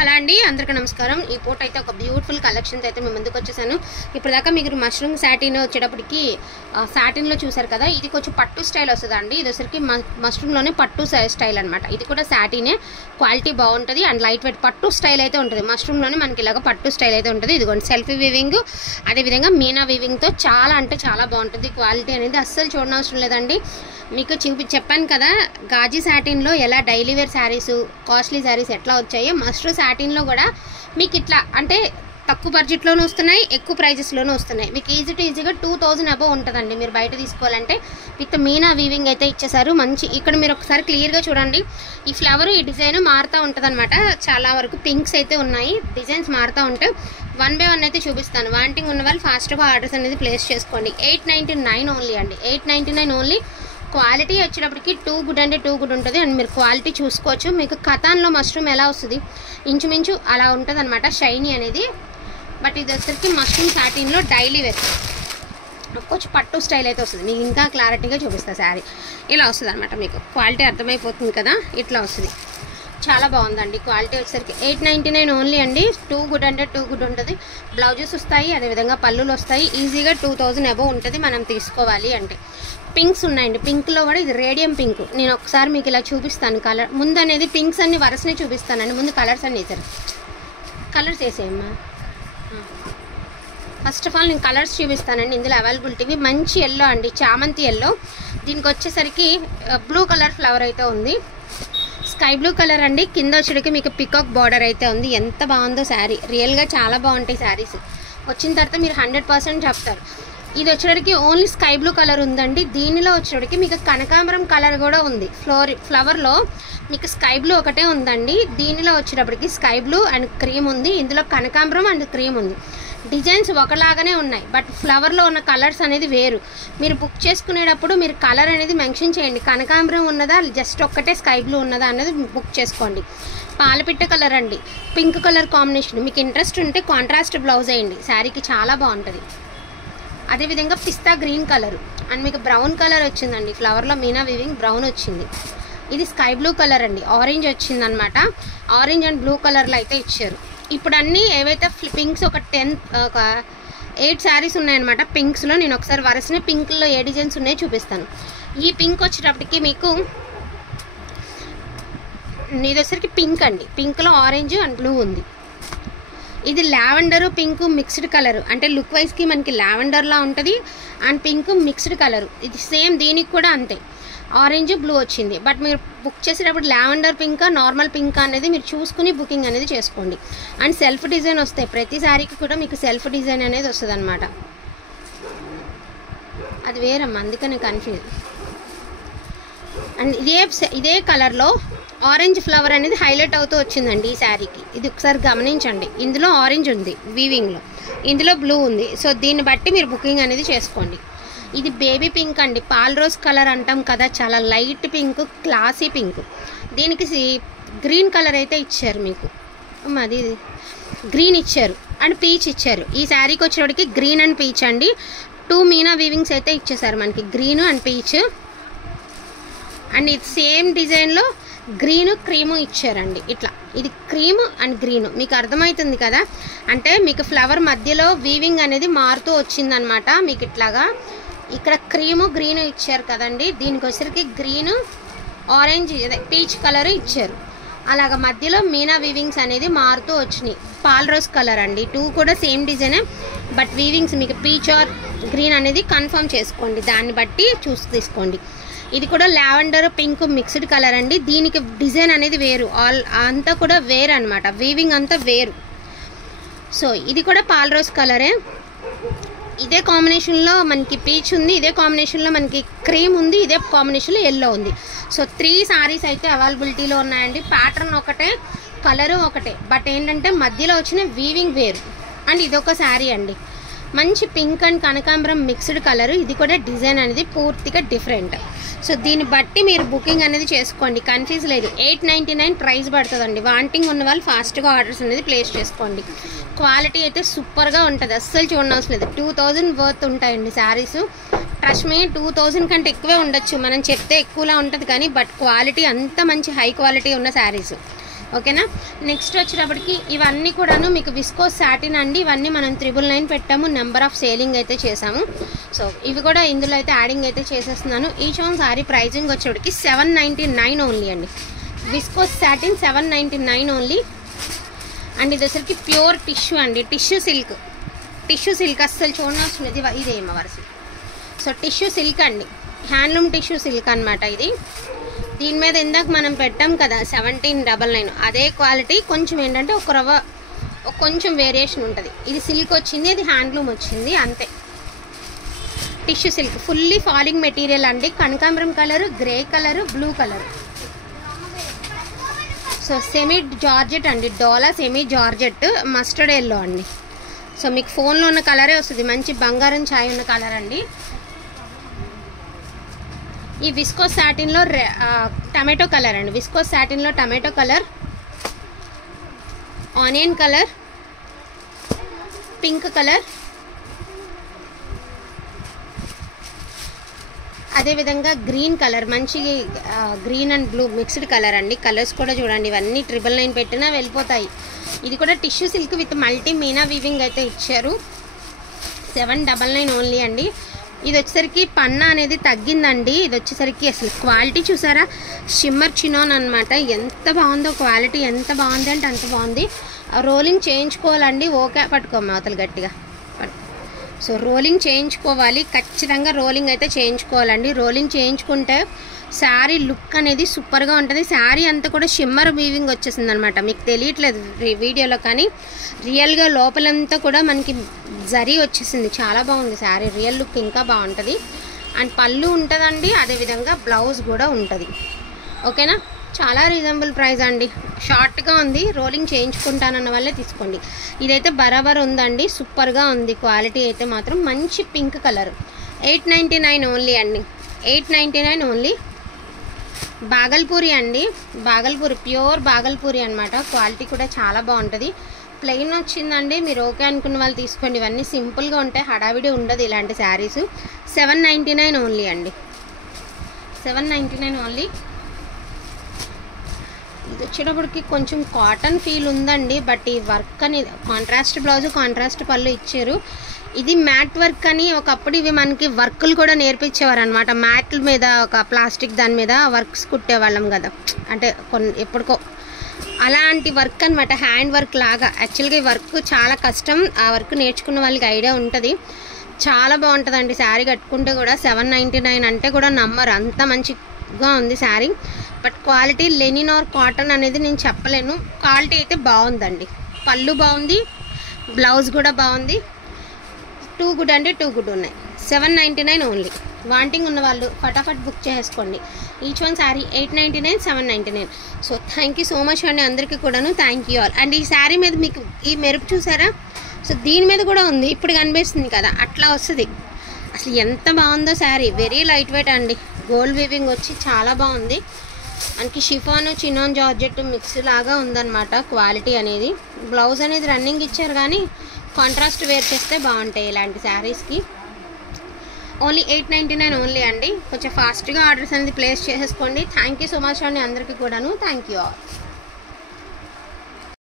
Hello అండి, అందరికీ నమస్కారం. ఈ పూట అయితే ఒక బ్యూటిఫుల్ కలెక్షన్స్ అయితే మేము ముందుకు వచ్చేసాను. ఇప్పుడు దాకా మీరు మష్రూమ్ సాటిన్ వచ్చేటప్పటికి సాటిన్లో చూసారు కదా, ఇది కొంచెం పట్టు స్టైల్ వస్తుందండి. ఇది వచ్చరికి మష్రూమ్లోనే పట్టు స్టైల్ అనమాట. ఇది కూడా సాటినే, క్వాలిటీ బాగుంటుంది అండ్ లైట్ వెయిట్ పట్టు స్టైల్ అయితే ఉంటుంది. మష్రూమ్లోనే మనకి ఇలాగ పట్టు స్టైల్ అయితే ఉంటుంది. ఇదిగోండి సెల్ఫీ వీవింగ్, అదేవిధంగా మీనా వీవింగ్తో చాలా అంటే చాలా బాగుంటుంది. క్వాలిటీ అనేది అస్సలు చూడనవసరం లేదండి. మీకు చెప్పాను కదా, గాజీ సాటిన్లో ఎలా daily wear saris, costly saris ఎట్లా వచ్చాయో, మష్రూమ్ సాటిన్లో కూడా మీకు ఇట్లా అంటే తక్కువ బడ్జెట్లోనూ వస్తున్నాయి, ఎక్కువ ప్రైజెస్లోనూ వస్తున్నాయి. మీకు ఈజీగా 2000 అబవ్ ఉంటుందండి మీరు బయట తీసుకోవాలంటే. విత్ మీనా వీవింగ్ అయితే ఇచ్చేసారు మంచి. ఇక్కడ మీరు ఒకసారి క్లియర్గా చూడండి, ఈ ఫ్లవర్ ఈ డిజైన్ మారుతూ ఉంటుంది అనమాట. చాలా వరకు పింక్స్ అయితే ఉన్నాయి, డిజైన్స్ మారుతూ ఉంటాయి. 1 by 1 అయితే చూపిస్తాను. వాంటింగ్ ఉన్న వాళ్ళు ఫాస్ట్గా ఆర్డర్స్ అనేది ప్లేస్ చేసుకోండి. 899 ఓన్లీ అండి, 899 ఓన్లీ. క్వాలిటీ వచ్చేటప్పటికి టూ గుడ్ అంటే టూ గుడ్ ఉంటుంది అండ్ మీరు క్వాలిటీ చూసుకోవచ్చు. మీకు కథాన్లో మష్రూమ్ ఎలా వస్తుంది, ఇంచుమించు అలా ఉంటుంది అనమాట షైనీ అనేది. బట్ ఇది వచ్చరికి మష్రూమ్ సాటిన్లో డైలీ వేర్ కొంచెం పట్టు స్టైల్ అయితే వస్తుంది. మీకు ఇంకా క్లారిటీగా చూపిస్తా. శారీ ఇలా వస్తుంది అనమాట. మీకు క్వాలిటీ అర్థమైపోతుంది కదా, ఇట్లా వస్తుంది. చాలా బాగుందండి. క్వాలిటీ వచ్చేసరికి 899 ఓన్లీ అండి. టూ గుడ్ అంటే టూ గుడ్ ఉంటుంది. బ్లౌజెస్ వస్తాయి, అదేవిధంగా పళ్ళులు వస్తాయి. ఈజీగా 2000 అబవ్ ఉంటుంది మనం తీసుకోవాలి అంటే. పింక్స్ ఉన్నాయండి. పింక్లో కూడా ఇది రేడియం పింక్. నేను ఒకసారి మీకు ఇలా చూపిస్తాను. కలర్ ముందు అనేది పింక్స్ అన్ని వరుసనే చూపిస్తానండి. ముందు కలర్స్ అన్ని వేసారు. కలర్స్ వేసేయమ్మా. ఫస్ట్ ఆఫ్ ఆల్ నేను కలర్స్ చూపిస్తానండి. ఇందులో అవైలబిలిటీవి మంచి ఎల్లో అండి, చామంతి ఎల్లో. దీనికి వచ్చేసరికి బ్లూ కలర్ ఫ్లవర్ అయితే ఉంది. స్కై బ్లూ కలర్ అండి. కింద వచ్చేటికి మీకు పికాక్ బార్డర్ అయితే ఉంది. ఎంత బాగుందో శారీ, రియల్గా చాలా బాగుంటాయి శారీస్. వచ్చిన తర్వాత మీరు 100% చెప్తారు. ఇది వచ్చేటికి ఓన్లీ స్కై బ్లూ కలర్ ఉందండి. దీనిలో వచ్చేటికి మీకు కనకాంబరం కలర్ కూడా ఉంది. ఫ్లవర్లో మీకు స్కై బ్లూ ఒకటే ఉందండి. దీనిలో వచ్చేటప్పటికి స్కై బ్లూ అండ్ క్రీమ్ ఉంది. ఇందులో కనకాంబరం అండ్ క్రీమ్ ఉంది. డిజైన్స్ ఒకలాగానే ఉన్నాయి, బట్ ఫ్లవర్లో ఉన్న కలర్స్ అనేది వేరు. మీరు బుక్ చేసుకునేటప్పుడు మీరు కలర్ అనేది మెన్షన్ చేయండి. కనకాంబరం ఉన్నదా, జస్ట్ ఒక్కటే స్కై బ్లూ ఉన్నదా అనేది బుక్ చేసుకోండి. పాలపిట్ట కలర్ అండి, పింక్ కలర్ కాంబినేషన్. మీకు ఇంట్రెస్ట్ ఉంటే కాంట్రాస్ట్ బ్లౌజ్ వేయండి, శారీకి చాలా బాగుంటుంది. అదేవిధంగా పిస్తా గ్రీన్ కలర్ అండ్ మీకు బ్రౌన్ కలర్ వచ్చిందండి. ఫ్లవర్లో మీనా వీవింగ్ బ్రౌన్ వచ్చింది. ఇది స్కై బ్లూ కలర్ అండి, ఆరెంజ్ వచ్చింది అనమాట. ఆరెంజ్ అండ్ బ్లూ కలర్లో అయితే ఇచ్చారు. ఇప్పుడు అన్నీ ఏవైతే పింక్స్ ఒక 8 శారీస్ ఉన్నాయన్నమాట పింక్స్లో. నేను ఒకసారి వరుసనే పింక్లో ఏ డిజైన్స్ ఉన్నాయో చూపిస్తాను. ఈ పింక్ వచ్చేటప్పటికి మీకు ఇది వచ్చరికి పింక్ అండి. పింక్లో ఆరెంజ్ అండ్ బ్లూ ఉంది. ఇది లావెండరు పింక్ మిక్స్డ్ కలర్, అంటే లుక్ వైజ్కి మనకి లావెండర్లా ఉంటుంది అండ్ పింక్ మిక్స్డ్ కలరు. ఇది సేమ్ దీనికి కూడా అంతే, ఆరెంజ్ బ్లూ వచ్చింది. బట్ మీరు బుక్ చేసేటప్పుడు లావెండర్ పింకా నార్మల్ పింక్ అనేది మీరు చూసుకుని బుకింగ్ అనేది చేసుకోండి. అండ్ సెల్ఫ్ డిజైన్ వస్తాయి, ప్రతి సారీకి కూడా మీకు సెల్ఫ్ డిజైన్ అనేది వస్తుంది అనమాట. అది వేరమ్మా, అందుకని కన్ఫ్యూజ్. అండ్ ఇదే కలర్లో ఆరెంజ్ ఫ్లవర్ అనేది హైలైట్ అవుతూ వచ్చిందండి ఈ శారీకి. ఇది ఒకసారి గమనించండి. ఇందులో ఆరెంజ్ ఉంది వీవింగ్లో, ఇందులో బ్లూ ఉంది. సో దీన్ని బట్టి మీరు బుకింగ్ అనేది చేసుకోండి. ఇది బేబీ పింక్ అండి, పాల్ రోజ్ కలర్ అంటాం కదా, చాలా లైట్ పింక్, క్లాసీ పింక్. దీనికి గ్రీన్ కలర్ అయితే ఇచ్చారు మీకు. అది గ్రీన్ ఇచ్చారు అండ్ పీచ్ ఇచ్చారు. ఈ శారీకి వచ్చేటికి గ్రీన్ అండ్ పీచ్ అండి. 2 మీనా వీవింగ్స్ అయితే ఇచ్చేసారు మనకి, గ్రీన్ అండ్ పీచ్. అండ్ ఇది సేమ్ డిజైన్లో గ్రీను క్రీము ఇచ్చారండి. ఇట్లా ఇది క్రీమ్ అండ్ గ్రీన్. మీకు అర్థమవుతుంది కదా, అంటే మీకు ఫ్లవర్ మధ్యలో వీవింగ్ అనేది మారుతూ వచ్చిందనమాట. మీకు ఇట్లాగా ఇక్కడ క్రీము గ్రీను ఇచ్చారు కదండి. దీనికి వచ్చరికి గ్రీను ఆరెంజ్ పీచ్ కలర్ ఇచ్చారు. అలాగ మధ్యలో మీనా వీవింగ్స్ అనేది మారుతూ వచ్చినాయి. పాల్ రోజ్ కలర్ అండి. 2 కూడా సేమ్ డిజైనే, బట్ వీవింగ్స్ మీకు పీచ్ ఆర్ గ్రీన్ అనేది కన్ఫర్మ్ చేసుకోండి, దాన్ని బట్టి చూసి తీసుకోండి. ఇది కూడా లావెండర్ పింక్ మిక్స్డ్ కలర్ అండి. దీనికి డిజైన్ అనేది వేరు, అంతా కూడా వేరు అనమాట, వీవింగ్ అంతా వేరు. సో ఇది కూడా పాల్ రోజ్ కలరే. ఇదే కాంబినేషన్లో మనకి పీచ్ ఉంది, ఇదే కాంబినేషన్లో మనకి క్రీమ్ ఉంది, ఇదే కాంబినేషన్లో ఎల్లో ఉంది. సో 3 సారీస్ అయితే అవైలబిలిటీలో ఉన్నాయండి. ప్యాటర్న్ ఒకటే, కలరు ఒకటే, బట్ ఏంటంటే మధ్యలో వచ్చిన వీవింగ్ వేరు. అండ్ ఇదొక శారీ అండి, మంచి పింక్ అండ్ కనకాంబరం మిక్స్డ్ కలరు. ఇది కూడా డిజైన్ అనేది పూర్తిగా డిఫరెంట్. సో దీన్ని బట్టి మీరు బుకింగ్ అనేది చేసుకోండి, కన్ఫ్యూజ్ లేదు. 899 ప్రైస్ పడుతుందండి. వాంటింగ్ ఉన్న వాళ్ళు ఫాస్ట్గా ఆర్డర్స్ అనేది ప్లేస్ చేసుకోండి. క్వాలిటీ అయితే సూపర్గా ఉంటుంది, అస్సలు చూడనవసరం లేదు. 2000 వర్త్ ఉంటాయండి శారీస్. ట్రస్ట్ మీ, 2000 కంటే ఎక్కువే ఉండొచ్చు, మనం చెప్తే ఎక్కువలా ఉంటుంది కానీ, బట్ క్వాలిటీ అంత మంచి హై క్వాలిటీ ఉన్న శారీస్. ఓకేనా. నెక్స్ట్ వచ్చేటప్పటికి ఇవన్నీ కూడాను మీకు విస్కోస్ సాటిన్ అండి. ఇవన్నీ మనం 999 పెట్టాము, నెంబర్ ఆఫ్ సేలింగ్ అయితే చేసాము. సో ఇవి కూడా ఇందులో అయితే యాడింగ్ అయితే చేసేస్తున్నాను. ఈచ్ వన్ సారీ ప్రైజింగ్ వచ్చేటప్పటికి 799 ఓన్లీ అండి. Viscose satin 799 only. అండ్ ఇది వచ్చరికి ప్యూర్ టిష్యూ అండి, టిష్యూ సిల్క్ అస్సలు చూడనవసరం లేదు. ఇదేమో వరుస. సో టిష్యూ సిల్క్ అండి, హ్యాండ్లూమ్ టిష్యూ సిల్క్ అనమాట ఇది. దీని మీద ఇందాక మనం పెట్టాం కదా 1799, అదే క్వాలిటీ. కొంచెం ఏంటంటే కొంచెం వేరియేషన్ ఉంటుంది. ఇది సిల్క్ వచ్చింది, ఇది హ్యాండ్లూమ్ వచ్చింది, అంతే. Tissue silk fully falling material అండి. కనకాంబరం colour, grey colour, blue colour. So semi georgette అండి, డోలా సెమీ జార్జెట్ మస్టర్డ్ ఎల్లో అండి. సో మీకు ఫోన్లో ఉన్న కలరే వస్తుంది, మంచి బంగారం ఛాయ్ ఉన్న కలర్ అండి. ఈ విస్కోస్ సాటిన్లో టమాటో కలర్ అండి, విస్కోస్ సాటిన్లో tomato colour, onion colour, pink colour, అదేవిధంగా గ్రీన్ కలర్, మంచి green and blue mixed colour అండి. కలర్స్ కూడా చూడండి, ఇవన్నీ 999 పెట్టినా వెళ్ళిపోతాయి. ఇది కూడా tissue silk with multi meena weaving అయితే ఇచ్చారు. 799 ఓన్లీ అండి. ఇది వచ్చేసరికి పన్నా అనేది తగ్గిందండి. ఇది వచ్చేసరికి అసలు క్వాలిటీ చూసారా, షిమ్మర్ చినాన్ అనమాట. ఎంత బాగుందో క్వాలిటీ, ఎంత బాగుంది అంటే అంత బాగుంది. రోలింగ్ చేయించుకోవాలండి. ఓకే పట్టుకోమ్మా అవతల గట్టిగా. సో రోలింగ్ చేయించుకోవాలి, ఖచ్చితంగా రోలింగ్ అయితే చేయించుకోవాలండి. రోలింగ్ చేయించుకుంటే శారీ లుక్ అనేది సూపర్గా ఉంటుంది. శారీ అంతా కూడా షిమ్మర్ వీవింగ్ వచ్చేసింది అనమాట. మీకు తెలియట్లేదు వీడియోలో, కానీ రియల్గా లోపలంతా కూడా మనకి జరీ వచ్చేసింది. చాలా బాగుంది శారీ, రియల్ లుక్ ఇంకా బాగుంటుంది. అండ్ పళ్ళు ఉంటుందండి, అదేవిధంగా బ్లౌజ్ కూడా ఉంటుంది. ఓకేనా. చాలా రీజనబుల్ ప్రైస్ అండి. షార్ట్గా ఉంది, రోలింగ్ చేయించుకుంటానన్న వాళ్ళే తీసుకోండి. ఇదైతే బరాబర్ ఉందండి, సూపర్గా ఉంది. క్వాలిటీ అయితే మాత్రం మంచి పింక్ కలర్. 899 ఓన్లీ అండి, 899 ఓన్లీ. బాగల్పూరి అండి, బాగల్పూరి ప్యూర్ బాగల్పూరి అనమాట. క్వాలిటీ కూడా చాలా బాగుంటుంది. ప్లెయిన్ వచ్చిందండి, మీరు ఓకే అనుకున్న వాళ్ళు తీసుకోండి. ఇవన్నీ సింపుల్గా ఉంటాయి, హడావిడి ఉండదు ఇలాంటి శారీస్. 799 ఓన్లీ అండి, 799 ఓన్లీ. ఇది వచ్చేటప్పటికి కొంచెం కాటన్ ఫీల్ ఉందండి, బట్ ఈ వర్క్ అని కాంట్రాస్ట్ బ్లౌజ్, కాంట్రాస్ట్ పళ్ళు ఇచ్చారు. ఇది మ్యాట్ వర్క్ అని ఒకప్పుడు ఇవి మనకి వర్కులు కూడా నేర్పించేవారు అనమాట. మ్యాట్ల మీద ఒక ప్లాస్టిక్ దాని మీద వర్క్స్ కుట్టేవాళ్ళం కదా, అంటే ఎప్పటికో అలాంటి వర్క్ అనమాట, హ్యాండ్ వర్క్ లాగా. యాక్చువల్గా ఈ వర్క్ చాలా కష్టం, ఆ వర్క్ నేర్చుకున్న వాళ్ళకి ఐడియా ఉంటుంది. చాలా బాగుంటుందండి శారీ కట్టుకుంటే కూడా. 799 అంటే కూడా నమ్మరు, అంత మంచిగా ఉంది sari. But quality linen or cotton అనేది నేను చెప్పలేను. క్వాలిటీ అయితే బాగుందండి, పళ్ళు బాగుంది, బ్లౌజ్ కూడా బాగుంది. టూ గుడ్ అంటే టూ గుడ్ ఉన్నాయి. 799 ఓన్లీ. వాంటింగ్ ఉన్న వాళ్ళు ఫటాఫట్ బుక్ చేసుకోండి. Each one sari 899, 799. So thank you so much అండి అందరికీ కూడాను. Thank you all. అండ్ ఈ శారీ మీద మీకు ఈ మెరుపు చూసారా, సో దీని మీద కూడా ఉంది, ఇప్పుడు కనిపిస్తుంది కదా, అట్లా వస్తుంది. అసలు ఎంత బాగుందో శారీ, వెరీ లైట్ వెయిట్ అండి. గోల్డ్ వీవింగ్ వచ్చి చాలా బాగుంది. మనకి షిఫాన్ చినాన్ జార్జెట్ మిక్స్ లాగా ఉందన్నమాట క్వాలిటీ అనేది. బ్లౌజ్ అనేది రన్నింగ్ ఇచ్చారు, కానీ కాంట్రాస్ట్ వేర్ చేస్తే బాగుంటాయి ఇలాంటి శారీస్కి. ఓన్లీ 899 ఓన్లీ అండి. కొంచెం ఫాస్ట్గా ఆర్డర్స్ అనేది ప్లేస్ చేసేసుకోండి. థ్యాంక్ యూ సో మచ్ అండి అందరికీ కూడాను. Thank you all.